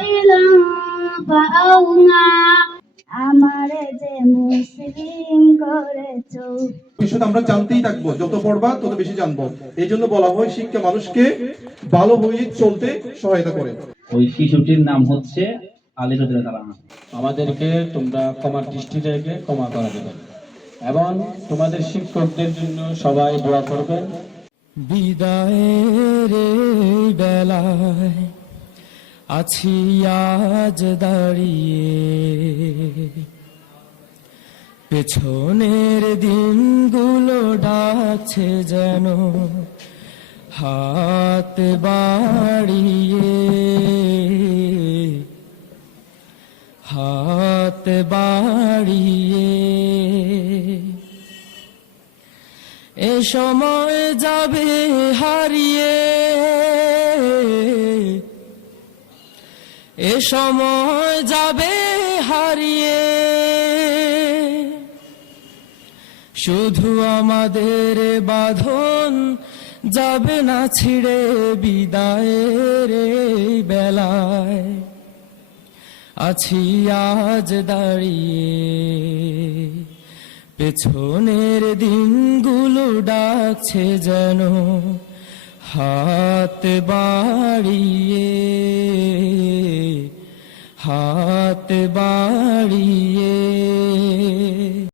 লাইলা ফাআউনা আমারে যে মুসলিম করেছো। বিষয়টা আমরা জানতেই থাকবো, যত পড়বা তত বেশি জানবো। এই জন্য বলা হয় শিক্ষা মানুষকে ভালো হয়ে চলতে সহায়তা করে। ওই শিশুটির নাম হচ্ছে আলী রাদিয়াল্লাহু তাআলা। আমাদেরকে তোমরা ক্ষমার দৃষ্টি রেখে ক্ষমা করা দেবেন এবং তোমাদের শিক্ষকদের জন্য সবাই দোয়া করবেন। বিদায়ের বেলায় আছি আজ দাঁড়িয়ে, পেছনের দিনগুলো ডাকছে যেন হাত বাড়িয়ে, হাত বাড়িয়ে। এ সময় যাবে হারিয়ে, এ সময় যাবে হারিয়ে, শুধু আমাদের বাঁধন যাবে না ছিঁড়ে বিদায়ের বেলায় আছি আজ দাঁড়িয়ে, পেছনের দিনগুলো ডাকছে যেন হাত বাড়িয়ে, হাত বাড়িয়ে।